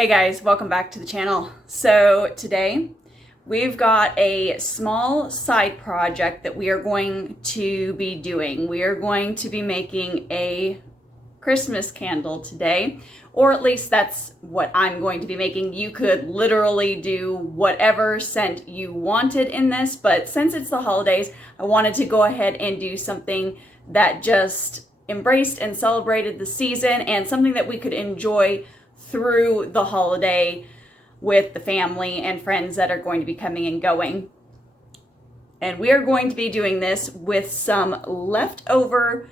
Hey guys, welcome back to the channel. So today we've got a small side project that we are going to be doing. We are going to be making a Christmas candle today, or at least that's what I'm going to be making. You could literally do whatever scent you wanted in this, but since it's the holidays, I wanted to go ahead and do something that just embraced and celebrated the season and something that we could enjoy through the holiday with the family and friends that are going to be coming and going. And we are going to be doing this with some leftover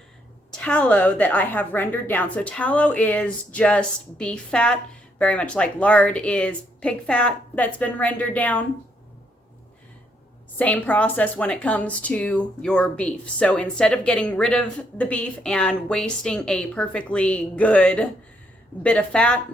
tallow that I have rendered down. So tallow is just beef fat, very much like lard is pig fat that's been rendered down. Same process when it comes to your beef. So instead of getting rid of the beef and wasting a perfectly good bit of fat,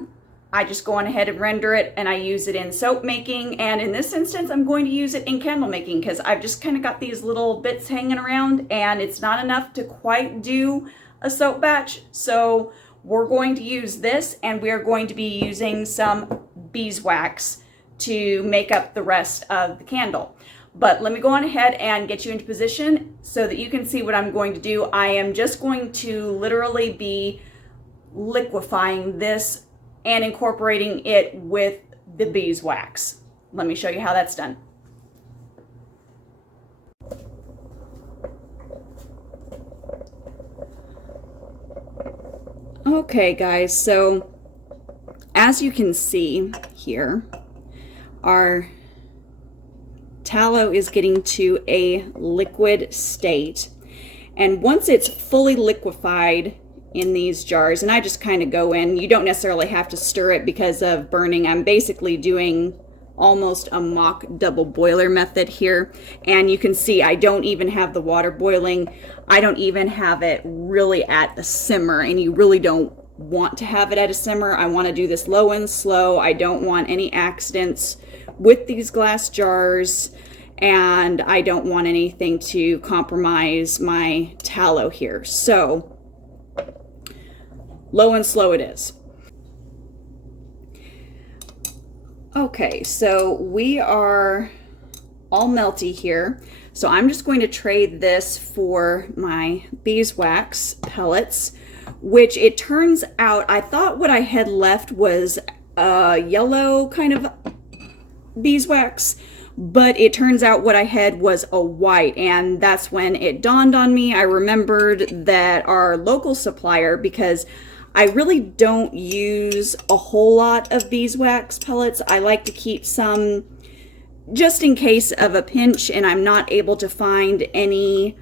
I just go on ahead and render it, and I use it in soap making, and in this instance I'm going to use it in candle making because I've just kind of got these little bits hanging around and it's not enough to quite do a soap batch. So we're going to use this, and we are going to be using some beeswax to make up the rest of the candle. But let me go on ahead and get you into position so that you can see what I'm going to do. I am just going to literally be liquefying this and incorporating it with the beeswax. Let me show you how that's done. Okay guys, so as you can see here, our tallow is getting to a liquid state, and once it's fully liquefied in these jars, and I just kind of go in, you don't necessarily have to stir it because of burning. I'm basically doing almost a mock double boiler method here, and you can see I don't even have the water boiling. I don't even have it really at a simmer, and you really don't want to have it at a simmer. I want to do this low and slow. I don't want any accidents with these glass jars, and I don't want anything to compromise my tallow here. So low and slow it is. Okay, so we are all melty here. So I'm just going to trade this for my beeswax pellets, which it turns out, I thought what I had left was a yellow kind of beeswax, but it turns out what I had was a white, and that's when it dawned on me. I remembered that our local supplier, because I really don't use a whole lot of beeswax pellets. I like to keep some just in case of a pinch and I'm not able to find any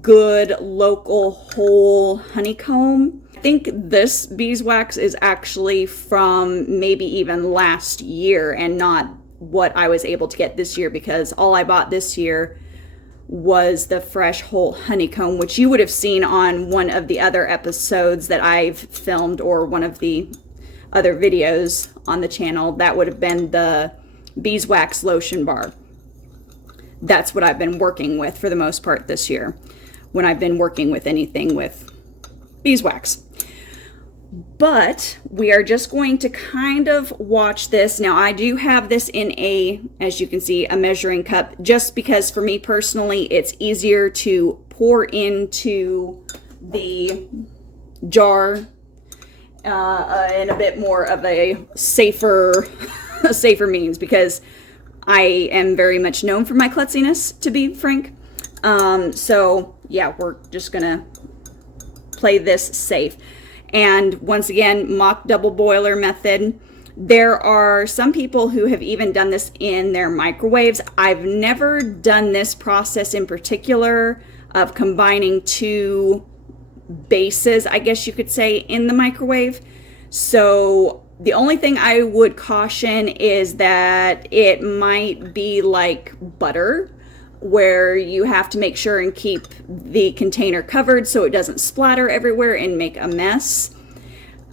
good local whole honeycomb. I think this beeswax is actually from maybe even last year and not what I was able to get this year, because all I bought this year was the fresh whole honeycomb, which you would have seen on one of the other episodes that I've filmed, or one of the other videos on the channel. That would have been the beeswax lotion bar. That's what I've been working with for the most part this year when I've been working with anything with beeswax. But we are just going to kind of watch this. Now I do have this in a, as you can see, a measuring cup, just because for me personally it's easier to pour into the jar in a bit more of a safer means, because I am very much known for my klutziness, to be frank. So yeah, we're just gonna play this safe. And once again, mock double boiler method. There are some people who have even done this in their microwaves. I've never done this process in particular of combining two bases, I guess you could say, in the microwave. So the only thing I would caution is that it might be like butter, where you have to make sure and keep the container covered so it doesn't splatter everywhere and make a mess.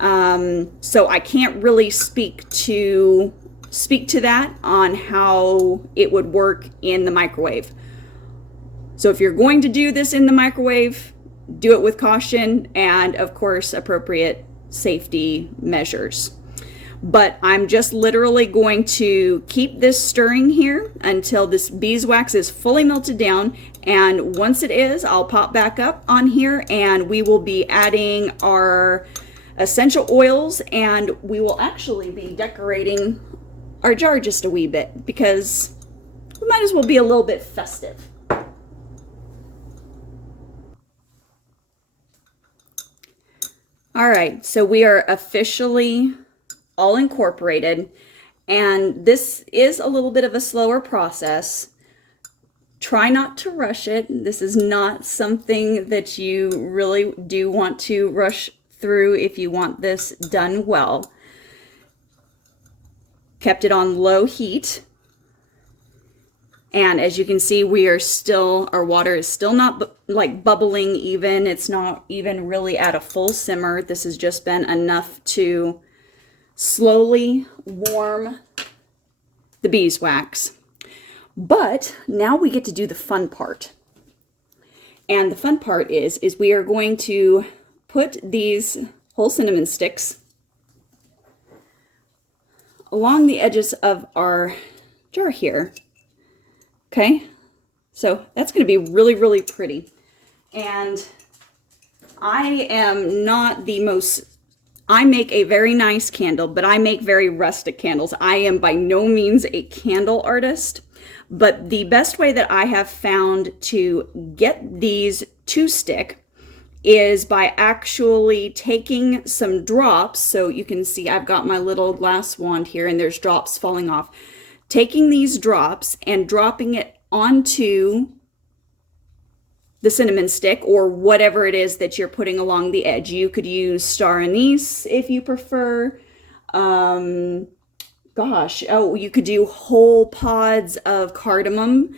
So I can't really speak to that on how it would work in the microwave. So if you're going to do this in the microwave, do it with caution and, of course, appropriate safety measures. But I'm just literally going to keep this stirring here until this beeswax is fully melted down. And once it is, I'll pop back up on here and we will be adding our essential oils, and we will actually be decorating our jar just a wee bit because we might as well be a little bit festive. All right, so we are officially all incorporated, and this is a little bit of a slower process. Try not to rush it. This is not something that you really do want to rush through if you want this done well. Kept it on low heat, and as you can see, our water is still not like bubbling even. It's not even really at a full simmer. This has just been enough to slowly warm the beeswax. But now we get to do the fun part. And the fun part is we are going to put these whole cinnamon sticks along the edges of our jar here. Okay, so that's going to be really, really pretty. And I am not the most, I make a very nice candle, but I make very rustic candles. I am by no means a candle artist, but the best way that I have found to get these to stick is by actually taking some drops. So you can see I've got my little glass wand here and there's drops falling off. Taking these drops and dropping it onto the cinnamon stick or whatever it is that you're putting along the edge. You could use star anise if you prefer. You could do whole pods of cardamom.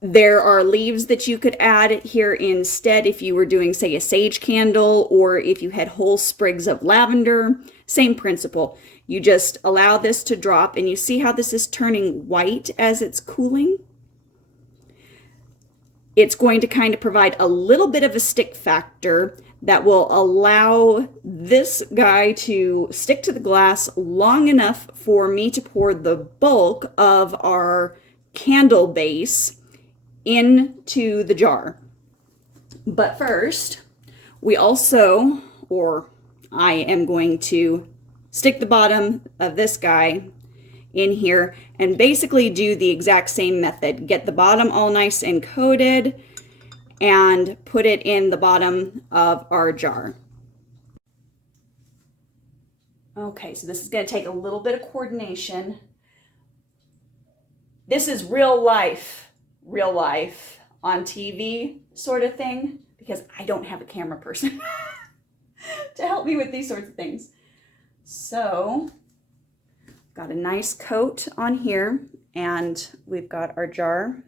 There are leaves that you could add here instead if you were doing, say, a sage candle, or if you had whole sprigs of lavender. Same principle. You just allow this to drop, and you see how this is turning white as it's cooling? It's going to kind of provide a little bit of a stick factor that will allow this guy to stick to the glass long enough for me to pour the bulk of our candle base into the jar. But first, I am going to stick the bottom of this guy in here and basically do the exact same method. Get the bottom all nice and coated and put it in the bottom of our jar. Okay, so this is going to take a little bit of coordination. This is real life on TV sort of thing, because I don't have a camera person to help me with these sorts of things. So, got a nice coat on here, and we've got our jar.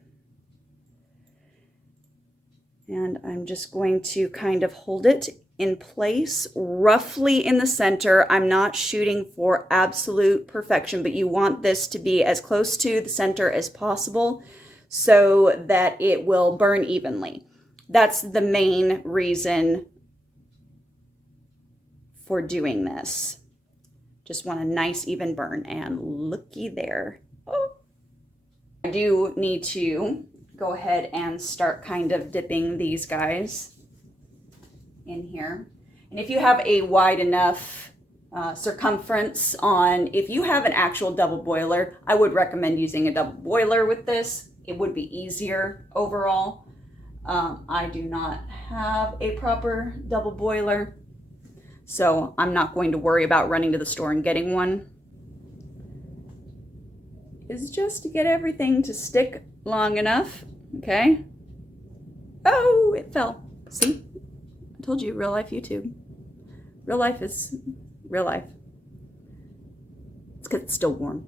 And I'm just going to kind of hold it in place, roughly in the center. I'm not shooting for absolute perfection, but you want this to be as close to the center as possible so that it will burn evenly. That's the main reason for doing this. Just want a nice even burn, and looky there. Oh. I do need to go ahead and start kind of dipping these guys in here. And if you have a wide enough circumference if you have an actual double boiler, I would recommend using a double boiler with this. It would be easier overall. I do not have a proper double boiler, so I'm not going to worry about running to the store and getting one. It's just to get everything to stick long enough, okay? Oh, it fell. See? I told you, real life YouTube. Real life is real life. It's because it's still warm.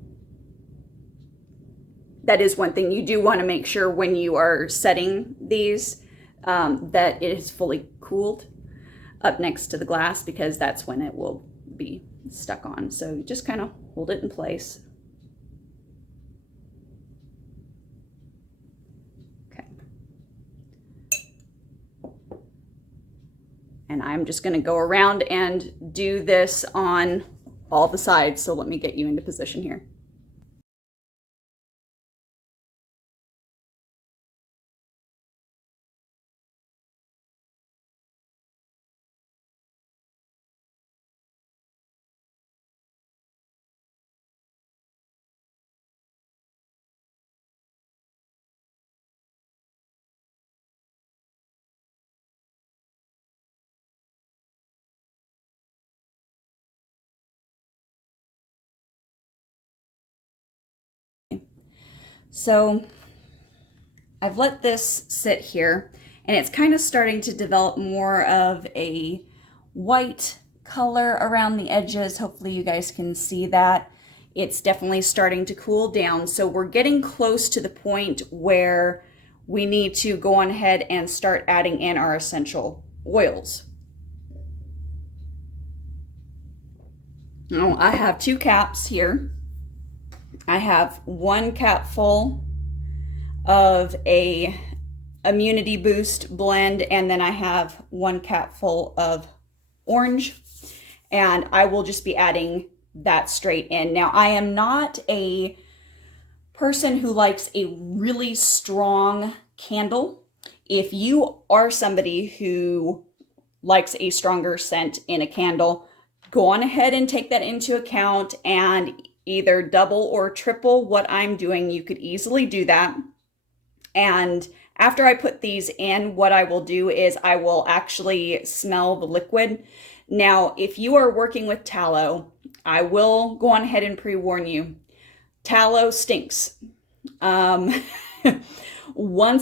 That is one thing you do want to make sure when you are setting these that it is fully cooled up next to the glass, because that's when it will be stuck on. So you just kind of hold it in place. Okay. And I'm just going to go around and do this on all the sides. So let me get you into position here. So I've let this sit here, and it's kind of starting to develop more of a white color around the edges. Hopefully you guys can see that. It's definitely starting to cool down. So we're getting close to the point where we need to go on ahead and start adding in our essential oils. Now I have 2 caps here. I have 1 cap full of a immunity boost blend, and then I have 1 cap full of orange, and I will just be adding that straight in. Now I am not a person who likes a really strong candle. If you are somebody who likes a stronger scent in a candle, go on ahead and take that into account and either double or triple what I'm doing. You could easily do that. And after I put these in, what I will do is I will actually smell the liquid. Now, if you are working with tallow, I will go on ahead and pre-warn you. Tallow stinks. Once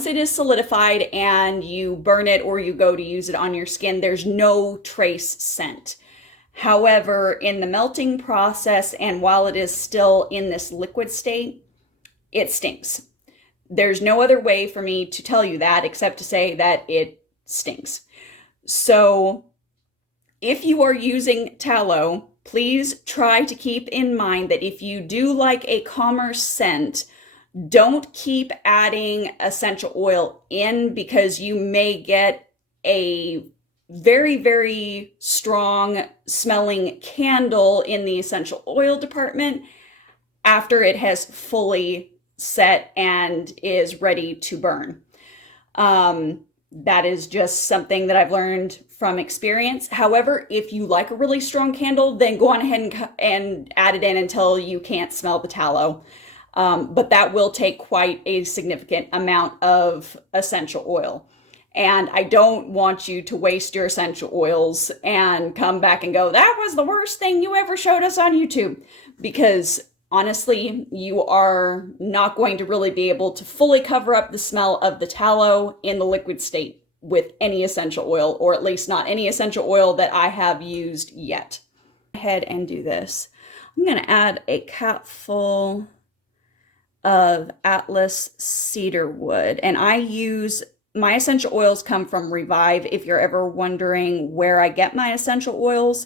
it is solidified and you burn it or you go to use it on your skin, there's no trace scent. However, in the melting process and while it is still in this liquid state, it stinks. There's no other way for me to tell you that except to say that it stinks. So if you are using tallow, please try to keep in mind that if you do like a calmer scent, don't keep adding essential oil in, because you may get a very, very strong smelling candle in the essential oil department after it has fully set and is ready to burn. That is just something that I've learned from experience. However, if you like a really strong candle, then go on ahead and add it in until you can't smell the tallow. But that will take quite a significant amount of essential oil. And I don't want you to waste your essential oils and come back and go, that was the worst thing you ever showed us on YouTube. Because honestly, you are not going to really be able to fully cover up the smell of the tallow in the liquid state with any essential oil, or at least not any essential oil that I have used yet. Go ahead and do this. I'm going to add a capful of Atlas cedar wood, and my essential oils come from Revive. If you're ever wondering where I get my essential oils,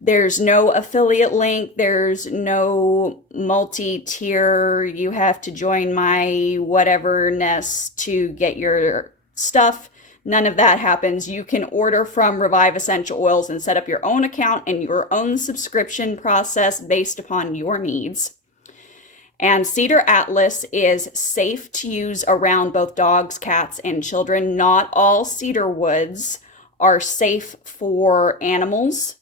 there's no affiliate link, there's no multi-tier, you have to join my whatever-ness to get your stuff. None of that happens. You can order from Revive Essential Oils and set up your own account and your own subscription process based upon your needs. And Cedar Atlas is safe to use around both dogs, cats, and children. Not all cedar woods are safe for animals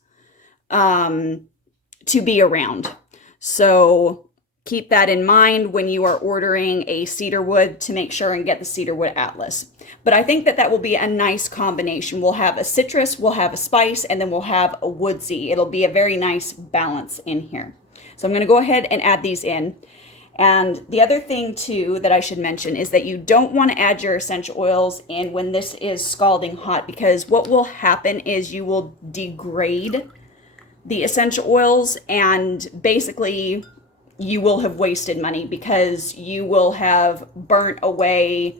to be around. So keep that in mind when you are ordering a cedar wood, to make sure and get the Cedar Wood Atlas. But I think that will be a nice combination. We'll have a citrus, we'll have a spice, and then we'll have a woodsy. It'll be a very nice balance in here. So I'm going to go ahead and add these in. And the other thing too that I should mention is that you don't want to add your essential oils in when this is scalding hot, because what will happen is you will degrade the essential oils, and basically you will have wasted money because you will have burnt away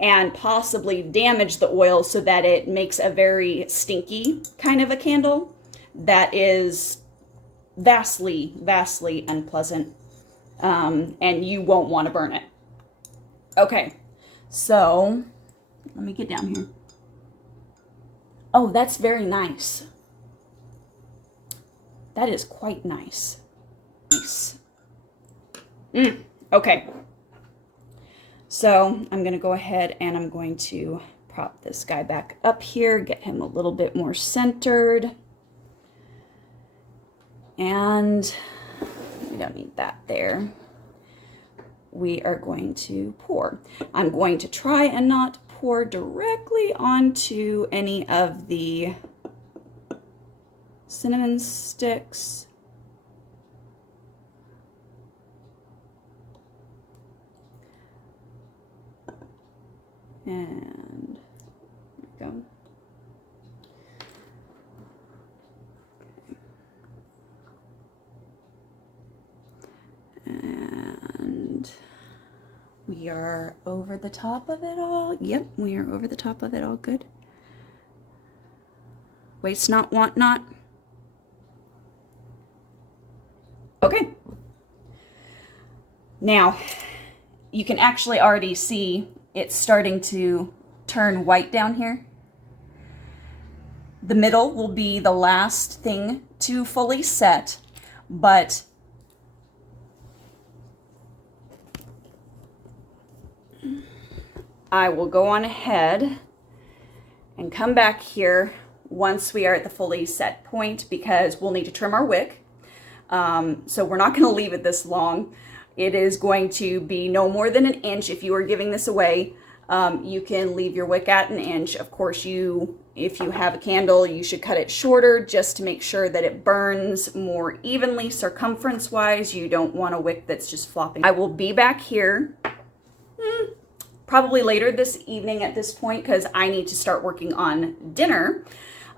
and possibly damaged the oil so that it makes a very stinky kind of a candle that is vastly, vastly unpleasant. And you won't want to burn it. Okay, so let me get down here. Oh, that's very nice. that is quite nice. Nice. Okay. So I'm going to go ahead and I'm going to prop this guy back up here, get him a little bit more centered. And we don't need that there. We are going to pour. I'm going to try and not pour directly onto any of the cinnamon sticks. And there we go. And we are over the top of it all. Yep, we are over the top of it all. Good. Waste not, want not. Okay. Now, you can actually already see it's starting to turn white down here. The middle will be the last thing to fully set, but I will go on ahead and come back here once we are at the fully set point, because we'll need to trim our wick. So we're not going to leave it this long. It is going to be no more than an inch. If you are giving this away, you can leave your wick at an inch. Of course, if you have a candle, you should cut it shorter just to make sure that it burns more evenly circumference-wise. You don't want a wick that's just flopping. I will be back here probably later this evening at this point, because I need to start working on dinner,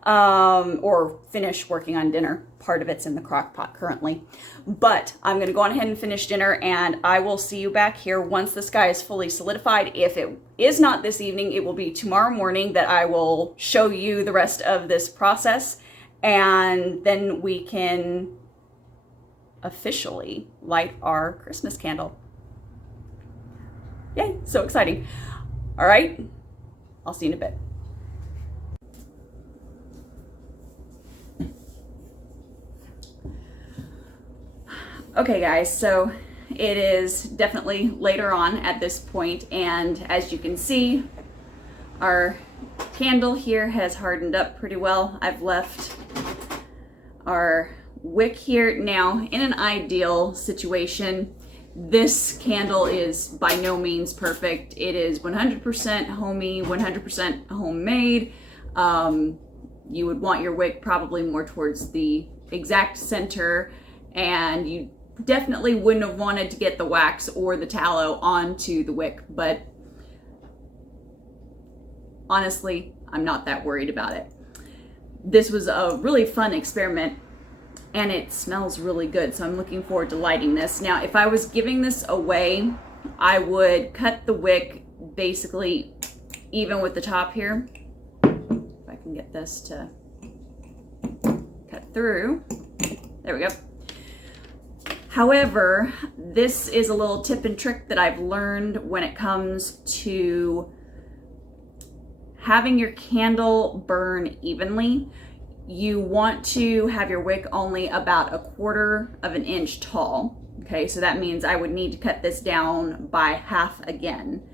or finish working on dinner. Part of it's in the crock pot currently, but I'm going to go on ahead and finish dinner, and I will see you back here once this guy is fully solidified. If it is not this evening, it will be tomorrow morning that I will show you the rest of this process, and then we can officially light our Christmas candle. Yay, so exciting. All right, I'll see you in a bit. Okay guys, so it is definitely later on at this point, and as you can see, our candle here has hardened up pretty well. I've left our wick here. Now, in an ideal situation, this candle is by no means perfect. It is 100% homey, 100% homemade. You would want your wick probably more towards the exact center, and you definitely wouldn't have wanted to get the wax or the tallow onto the wick, but honestly, I'm not that worried about it. This was a really fun experiment, and it smells really good, so I'm looking forward to lighting this. Now, if I was giving this away, I would cut the wick basically even with the top here. If I can get this to cut through. There we go. However, this is a little tip and trick that I've learned when it comes to having your candle burn evenly. You want to have your wick only about 1/4 of an inch tall. Okay, so that means I would need to cut this down by half again.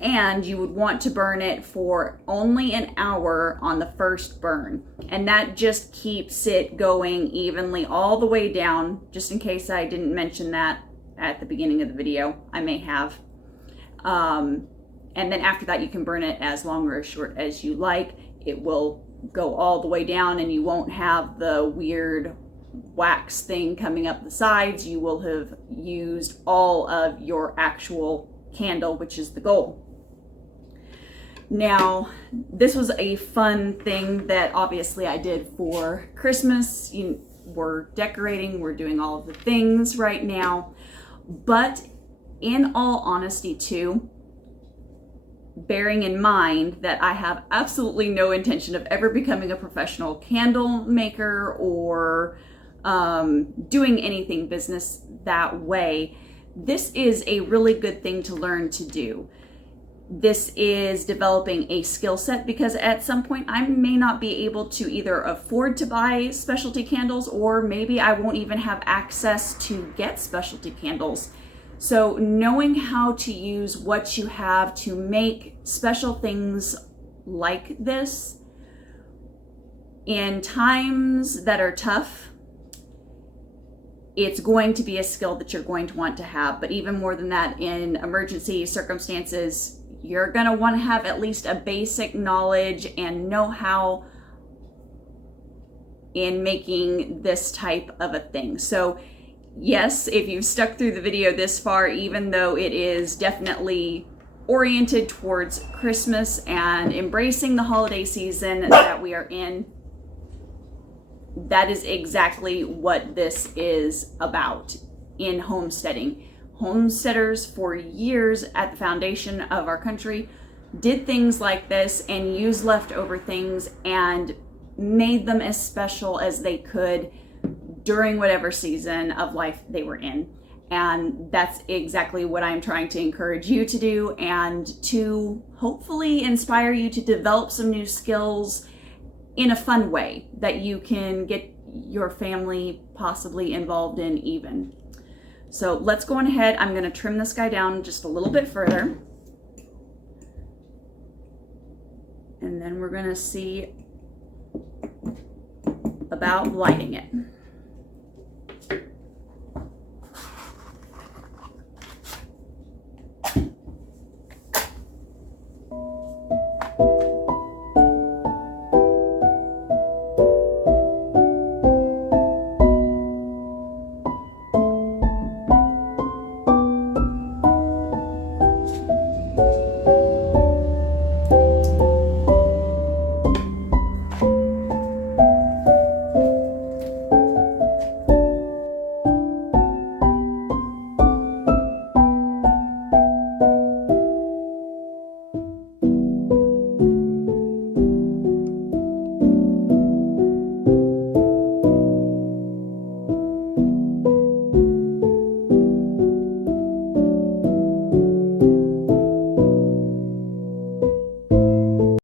And you would want to burn it for only an hour on the first burn. And that just keeps it going evenly all the way down, just in case I didn't mention that at the beginning of the video. I may have. And then after that, you can burn it as long or as short as you like. It will go all the way down, and you won't have the weird wax thing coming up the sides. You will have used all of your actual candle, which is the goal. Now, this was a fun thing that obviously I did for Christmas. We're decorating, we're doing all of the things right now, but in all honesty too, bearing in mind that I have absolutely no intention of ever becoming a professional candle maker or doing anything business that way, this is a really good thing to learn to do. this is developing a skill set, because at some point I may not be able to either afford to buy specialty candles, or maybe I won't even have access to get specialty candles. So knowing how to use what you have to make special things like this in times that are tough, it's going to be a skill that you're going to want to have. But even more than that, in emergency circumstances, you're going to want to have at least a basic knowledge and know-how in making this type of a thing. So yes, if you've stuck through the video this far, even though it is definitely oriented towards Christmas and embracing the holiday season that we are in, that is exactly what this is about in homesteading. Homesteaders for years at the foundation of our country did things like this and used leftover things and made them as special as they could during whatever season of life they were in. And that's exactly what I'm trying to encourage you to do, and to hopefully inspire you to develop some new skills in a fun way that you can get your family possibly involved in even. So let's go on ahead. I'm going to trim this guy down just a little bit further. And then we're going to see about lighting it.